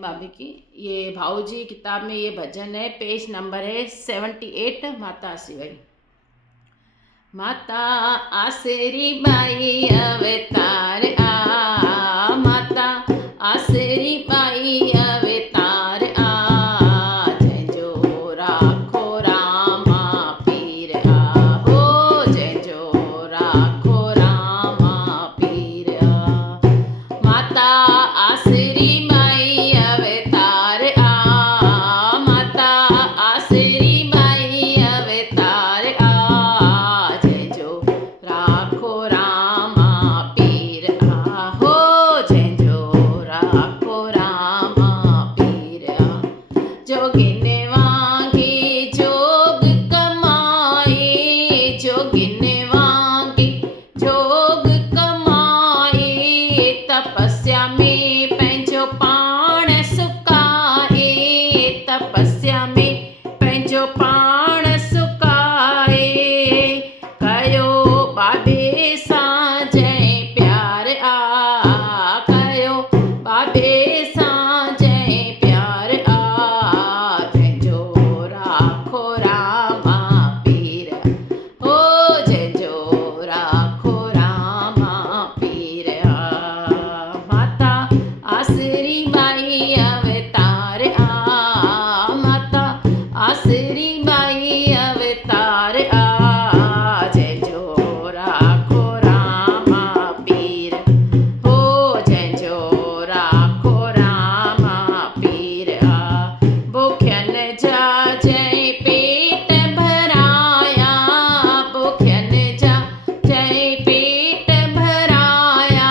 भाभी की। ये भाऊजी किताब में ये भजन है, पेज नंबर है 78, माता आसिवाई। माता आसरी बाई अवतार आ, माता आसरी बाई अवतार आ, जय जो राखो रामा पीर आ, हो जय जो राखो रामा पीर आ। माता आसरी तपस्या में पंहिंजो पाण सुकाए, तपस्या में पंहिंजो पाण सुकाए, कयो बाबे सां जंहिं प्यार आ, कयो बाबे सां जंहिं प्यार आ, जंहिंजो राखो रामा पीर, हो जंहिंजो राखो रामा पीर आ। आसरी बाई अवतार आ, माता आसरी बाई अवतार आ, जय जो राखो रामा पीर, हो जय जो राखो रामा पीर आ। बुखियन जा जय पेट भराया, बुखियन जा जय पेट भराया,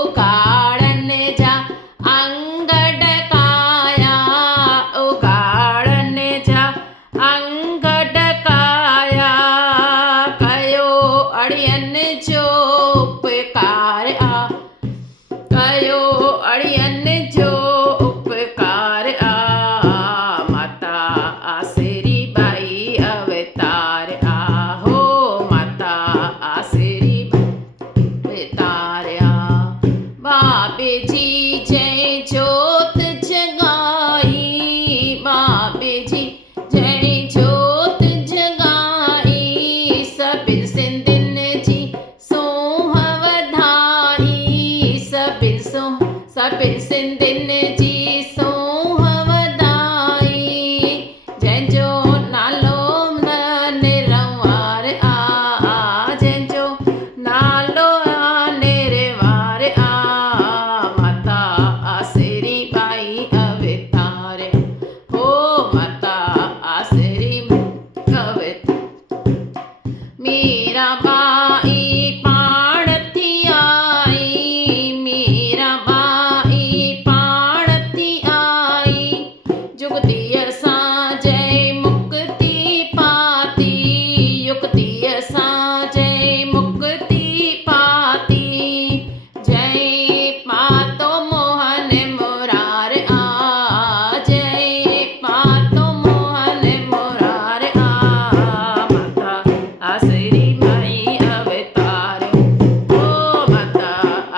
उगाड़न जा अंग डकाया, उगाड़न जा अंग डकाया, कयो अड़ियन जो उपकार आ, कयो अड़ियन जो उपकार आ, माता आसरी बाई अवतार आ, हो माता आसरी अवतार आ। बाबे जी जय जोत जगाई, बाबे जी जय जोत जगाई, सभिनि सिंधियुनि जी सोह वधाई, सभिनि सिंधियुनि जी सोह वधाई, जंहिंजो नालो निरवार आ, जंहिंजो नालो निरवार आ, माता आसरी बाई अवतार, हो माता आसरी अवतार। मीरा बाई पाण थी आई, मीरा बाई पाण थी आई, जुगतीअ सां जय मुक्ति पाती, युक्तिअ सां जय मुक्ति पाती, जय पातो मोहन मुरार आ, जय पातो मोहन मुरार आ, माता आसरी बाई अवतार, हो माता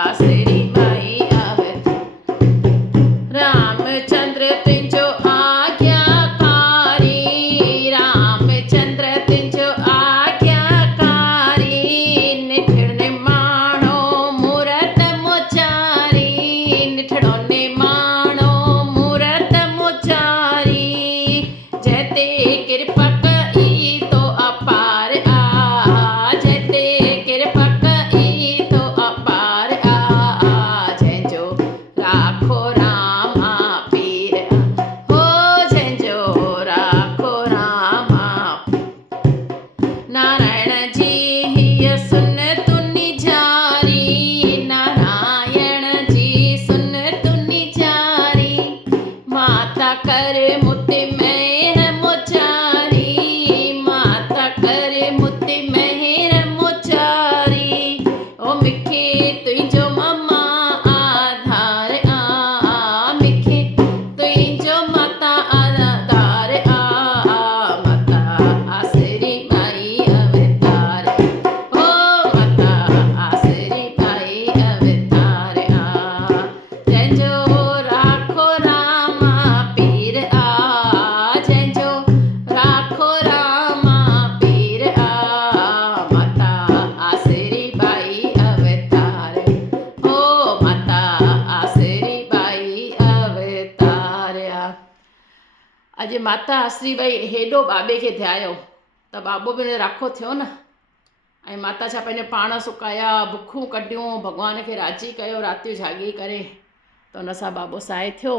आसरी बाई अवतार। रामचंद्र तुंहिंजो आज्ञाकारी, रामचंद्र तुंहिंजो आज्ञाकारी, निठिड़ निमाणो मूरत मोचारी, निठड़ो निमाणो मूरत मोचारी, जय ते कृपा कई तो अपार आ, जय ते कृपा कई तो अपार आ, जंहिंजो राखो रामा पीर आ, हो जंहिंजो राखो रामा। नारायण जी हीअ सुन तुनी जारी, नारायण जी सुन तुनी जारी, माता कर मुते मेहर मोचारी, माता कर मुते मेहर मोचारी, ओ मिखे तुंहिंजो ममा आधार आ, मिखे तुंहिंजो माता आधार आ, माता आसरी बाई अवतार, हो माता आसरी बाई अवतार आ, जंहिंजो राखो रामा अॼु माता आसरी भई हेॾो बाबे खे ध्यायो त बाबो बि हुनजो राखो थियो न। ऐं माता छा पंहिंजे पाण सुकाया, बुखूं कढियूं, भॻवान खे राज़ी कयो राति जो जाॻी करे, त हुन सां बाबो साए थियो।